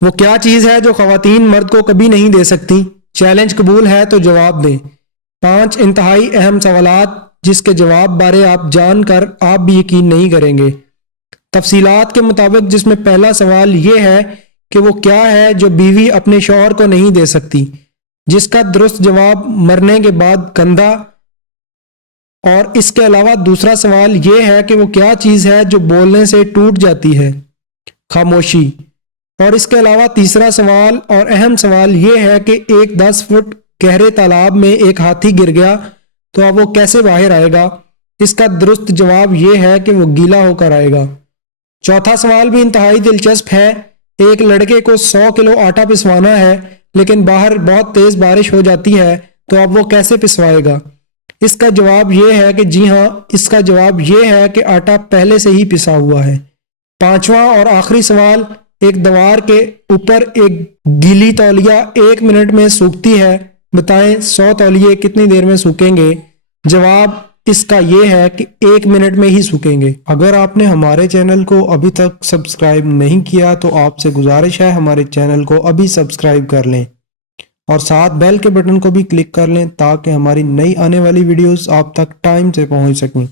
وہ کیا چیز ہے جو خواتین مرد کو کبھی نہیں دے سکتی؟ چیلنج قبول ہے تو جواب دیں۔ 5 انتہائی اہم سوالات جس کے جواب بارے آپ جان کر آپ بھی یقین نہیں کریں گے۔ تفصیلات کے مطابق جس میں پہلا سوال یہ ہے کہ وہ کیا ہے جو بیوی اپنے شوہر کو نہیں دے سکتی، جس کا درست جواب مرنے کے بعد کندھا۔ اور اس کے علاوہ دوسرا سوال یہ ہے کہ وہ کیا چیز ہے جو بولنے سے ٹوٹ جاتی ہے؟ خاموشی۔ اور اس کے علاوہ تیسرا سوال اور اہم سوال یہ ہے کہ ایک 10 فٹ گہرے تالاب میں ایک ہاتھی گر گیا تو اب وہ کیسے باہر آئے گا؟ اس کا درست جواب یہ ہے کہ وہ گیلا ہو کر آئے گا۔ چوتھا سوال بھی انتہائی دلچسپ ہے۔ ایک لڑکے کو 100 کلو آٹا پسوانا ہے لیکن باہر بہت تیز بارش ہو جاتی ہے تو اب وہ کیسے پسوائے گا؟ اس کا جواب یہ ہے کہ جی ہاں، اس کا جواب یہ ہے کہ آٹا پہلے سے ہی پسا ہوا ہے۔ پانچواں اور آخری سوال، ایک دیوار کے اوپر ایک گیلی تولیہ 1 منٹ میں سوکھتی ہے، بتائیں 100 تولیے کتنی دیر میں سوکھیں گے؟ جواب اس کا یہ ہے کہ 1 منٹ میں ہی سوکھیں گے۔ اگر آپ نے ہمارے چینل کو ابھی تک سبسکرائب نہیں کیا تو آپ سے گزارش ہے ہمارے چینل کو ابھی سبسکرائب کر لیں اور ساتھ بیل کے بٹن کو بھی کلک کر لیں تاکہ ہماری نئی آنے والی ویڈیوز آپ تک ٹائم سے پہنچ سکیں۔